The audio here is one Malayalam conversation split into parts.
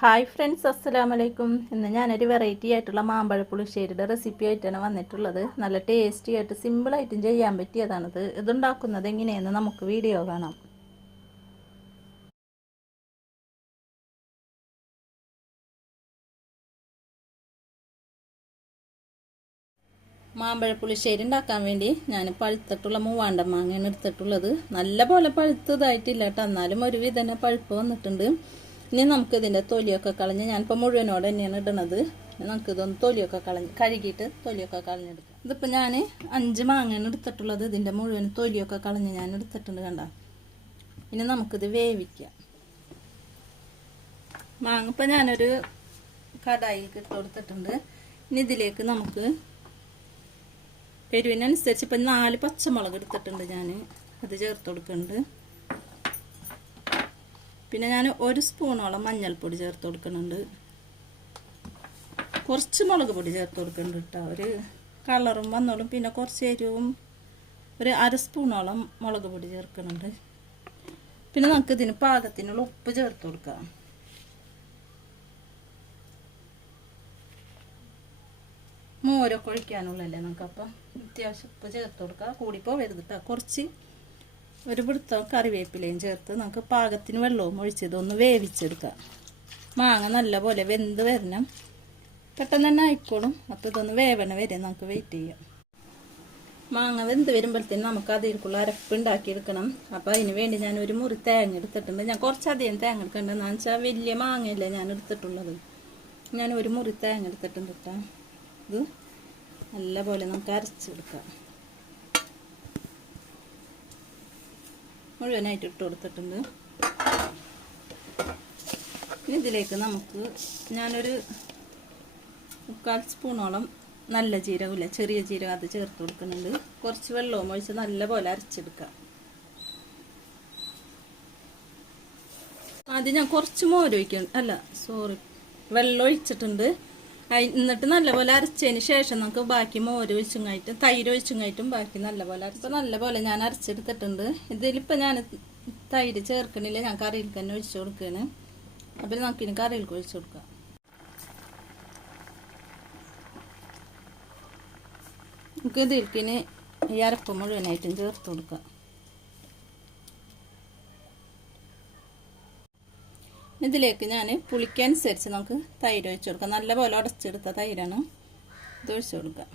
ഹായ് ഫ്രണ്ട്സ് അസ്സലാമു അലൈക്കും ഇന്ന് ഞാനൊരു വെറൈറ്റി ആയിട്ടുള്ള മാമ്പഴ പുളിശ്ശേരിയുടെ റെസിപ്പി ആയിട്ടാണ് വന്നിട്ടുള്ളത്. നല്ല ടേസ്റ്റി ആയിട്ട് സിമ്പിളായിട്ടും ചെയ്യാൻ പറ്റിയതാണിത്. ഇതുണ്ടാക്കുന്നത് എങ്ങനെയെന്ന് നമുക്ക് വീഡിയോ കാണാം. മാമ്പഴ പുളിശ്ശേരി ഉണ്ടാക്കാൻ വേണ്ടി ഞാൻ പഴുത്തിട്ടുള്ള മൂവാണ്ട മാങ്ങയാണ് എടുത്തിട്ടുള്ളത്. നല്ല പോലെ പഴുത്തതായിട്ടില്ല കേട്ടോ. എന്നാലും ഒരുവിധം തന്നെ പഴുപ്പ് വന്നിട്ടുണ്ട്. ഇനി നമുക്ക് ഇതിന്റെ തൊലിയൊക്കെ കളഞ്ഞ് ഞാനിപ്പോൾ മുഴുവനോടെ തന്നെയാണ് ഇടണത്. നമുക്കിതൊന്ന് തൊലിയൊക്കെ കളഞ്ഞ് കഴുകിയിട്ട് തൊലിയൊക്കെ കളഞ്ഞെടുക്കാം. ഇതിപ്പോൾ ഞാൻ അഞ്ച് മാങ്ങയാണ് എടുത്തിട്ടുള്ളത്. ഇതിന്റെ മുഴുവൻ തൊലിയൊക്കെ കളഞ്ഞ് ഞാൻ എടുത്തിട്ടുണ്ട് കണ്ട? ഇനി നമുക്കിത് വേവിക്കാം. മാങ്ങ ഇപ്പോൾ ഞാനൊരു കടായിൽ ഇട്ട് കൊടുത്തിട്ടുണ്ട്. ഇനി ഇതിലേക്ക് നമുക്ക് എരിവിനനുസരിച്ച് ഇപ്പം നാല് പച്ചമുളക് എടുത്തിട്ടുണ്ട് ഞാൻ അത് ചേർത്ത് കൊടുക്കുന്നുണ്ട്. പിന്നെ ഞാൻ ഒരു സ്പൂണോളം മഞ്ഞൾപ്പൊടി ചേർത്ത് കൊടുക്കുന്നുണ്ട്. കുറച്ച് മുളക് പൊടി ചേർത്ത് കൊടുക്കുന്നുണ്ട് കേട്ടോ ഒരു കളറും വന്നോളും. പിന്നെ കുറച്ച് എരിവും ഒരു അര സ്പൂണോളം മുളക് പൊടി ചേർക്കുന്നുണ്ട്. പിന്നെ നമുക്ക് ഇതിന് പാകത്തിനുള്ള ഉപ്പ് ചേർത്ത് കൊടുക്കാം. മോരൊക്കെ ഒഴിക്കാനുള്ളല്ലേ നമുക്കപ്പം? അത്യാവശ്യം ഉപ്പ് ചേർത്ത് കൊടുക്കുക കൂടിപ്പോൾ വരുത്ത കുറച്ച് ഒരു പിടുത്തം കറിവേപ്പിലയും ചേർത്ത് നമുക്ക് പാകത്തിന് വെള്ളവും ഒഴിച്ചതൊന്ന് വേവിച്ചെടുക്കാം. മാങ്ങ നല്ലപോലെ വെന്ത് വരണം. പെട്ടെന്ന് തന്നെ ആയിക്കോളും. അപ്പോൾ ഇതൊന്ന് വേവണ വരെ നമുക്ക് വെയിറ്റ് ചെയ്യാം. മാങ്ങ വെന്ത് വരുമ്പോഴത്തേന് നമുക്ക് അതിലേക്കുള്ള അരപ്പ് ഉണ്ടാക്കിയെടുക്കണം. അപ്പോൾ അതിന് വേണ്ടി ഞാൻ ഒരു മുറി തേങ്ങ എടുത്തിട്ടുണ്ട്. ഞാൻ കുറച്ചധികം തേങ്ങ എടുക്കേണ്ടതെന്ന് വെച്ചാൽ വലിയ മാങ്ങയല്ലേ ഞാൻ എടുത്തിട്ടുള്ളത്. ഞാൻ ഒരു മുറി തേങ്ങ എടുത്തിട്ടുണ്ട് കേട്ടോ ഇത് നല്ലപോലെ നമുക്ക് അരച്ചെടുക്കാം. മുഴുവനായിട്ട് ഇട്ട് കൊടുത്തിട്ടുണ്ട് ഇനി ഇതിലേക്ക് നമുക്ക് ഞാനൊരു മുക്കാൽ സ്പൂണോളം നല്ല ജീരകമില്ല ചെറിയ ജീരകം അത് ചേർത്ത് കൊടുക്കുന്നുണ്ട്. കുറച്ച് വെള്ളവും ഒഴിച്ച് നല്ലപോലെ അരച്ചെടുക്കാം. ആദ്യം ഞാൻ കുറച്ച് മോരൊഴിക്കുന്നുണ്ട് അല്ല സോറി വെള്ളം ഒഴിച്ചിട്ടുണ്ട്. എന്നിട്ട് നല്ലപോലെ അരച്ചതിന് ശേഷം നമുക്ക് ബാക്കി മോര് ഒഴിച്ചുങ്ങായിട്ട് തൈര് ഒഴിച്ചുങ്ങായിട്ടും ബാക്കി നല്ലപോലെ അരച്ചപ്പോൾ നല്ലപോലെ ഞാൻ അരച്ചെടുത്തിട്ടുണ്ട്. ഇതിലിപ്പോൾ ഞാൻ തൈര് ചേർക്കണില്ല ഞാൻ കറിയിൽ തന്നെ ഒഴിച്ചു കൊടുക്കുകയാണ് നമുക്ക് നമുക്കിനി കറിയിൽ ഒഴിച്ചു കൊടുക്കാം. നമുക്ക് ഇതിൽക്കിന് ഈ അരപ്പ് മുഴുവനായിട്ടും ചേർത്ത് കൊടുക്കാം. ഇതിലേക്ക് ഞാൻ പുളിക്കനുസരിച്ച് നമുക്ക് തൈര് ഒഴിച്ചു കൊടുക്കാം. നല്ലപോലെ ഉടച്ചെടുത്ത തൈരാണ് ഇത് ഒഴിച്ച് കൊടുക്കാം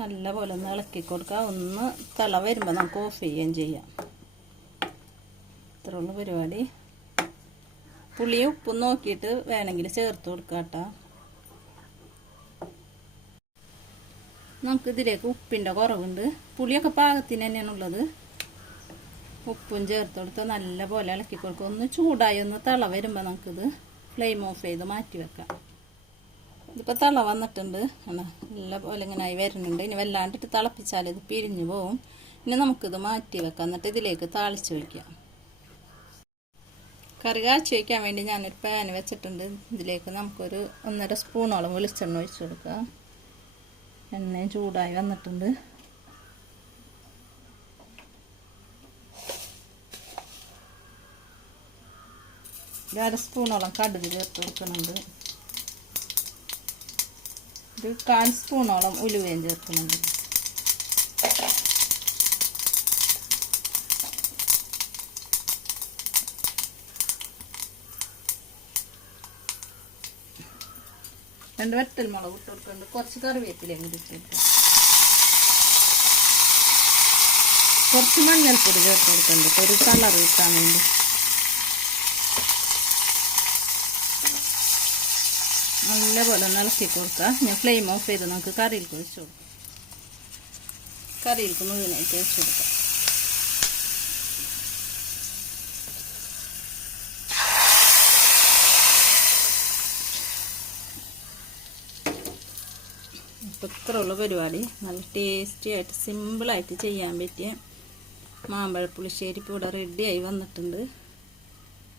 നല്ലപോലെ ഒന്ന് ഇളക്കി കൊടുക്കുക. ഒന്ന് തിള വരുമ്പോൾ നമുക്ക് ഓഫ് ചെയ്യുകയും ചെയ്യാം. ഇത്രയുള്ള പരിപാടി. പുളിയും ഉപ്പും നോക്കിയിട്ട് വേണമെങ്കിൽ ചേർത്ത് കൊടുക്കുക കേട്ടോ. നമുക്കിതിലേക്ക് ഉപ്പിന്റെ കുറവുണ്ട്. പുളിയൊക്കെ പാകത്തിന് തന്നെയാണുള്ളത്. ഉപ്പും ചേർത്ത് കൊടുത്ത് നല്ലപോലെ ഇളക്കി കൊടുക്കുക ഒന്ന് ചൂടായി ഒന്ന് തള വരുമ്പോൾ നമുക്കിത് ഫ്ലെയിം ഓഫ് ചെയ്ത് മാറ്റി വെക്കാം. ഇതിപ്പോൾ തള വന്നിട്ടുണ്ട്. നല്ല പോലെ ഇങ്ങനെ ആയി വരുന്നുണ്ട്. ഇനി വല്ലാണ്ടിട്ട് തിളപ്പിച്ചാൽ ഇത് പിരിഞ്ഞു പോവും. ഇനി നമുക്കിത് മാറ്റി വെക്കാം. എന്നിട്ട് ഇതിലേക്ക് താളിച്ച് വയ്ക്കാം കറി കാച്ചി വയ്ക്കാൻ വേണ്ടി ഞാനൊരു പാൻ വെച്ചിട്ടുണ്ട്. ഇതിലേക്ക് നമുക്കൊരു ഒന്നര സ്പൂണോളം വെളിച്ചെണ്ണ ഒഴിച്ച് കൊടുക്കാം. എണ്ണയും ചൂടായി വന്നിട്ടുണ്ട്. അര സ്പൂണോളം കടുക് ചേർത്ത് കൊടുക്കുന്നുണ്ട്. ഒരു കാൽ സ്പൂണോളം ഉലുവയും ചേർക്കുന്നുണ്ട്. രണ്ട് വെട്ടൽ മുളക് ഇട്ട് കൊടുക്കുന്നുണ്ട്. കുറച്ച് കറിവേപ്പിലയും കൂടി ചേർക്കാം കുറച്ച് മഞ്ഞൾപ്പൊടി ചേർത്ത് കൊടുക്കുന്നുണ്ട്. ഒരു കളർ കിട്ടാൻ വേണ്ടി. നല്ലപോലെ ഒന്ന് ഇളക്കി കൊടുക്കുക. ഞാൻ ഫ്ലെയിം ഓഫ് ചെയ്ത് നമുക്ക് കറിയിൽ ഒഴിച്ച് കൊടുക്കാം. കറിയിലേക്ക് മുഴുവനായിട്ട് ഒഴിച്ച് കൊടുക്കാം. ഇപ്പം ഇത്രയുള്ള പരിപാടി. നല്ല ടേസ്റ്റി ആയിട്ട് സിമ്പിളായിട്ട് ചെയ്യാൻ പറ്റിയ മാമ്പഴ പുളിശ്ശേരി ഇപ്പോൾ ഇവിടെ റെഡിയായി വന്നിട്ടുണ്ട്.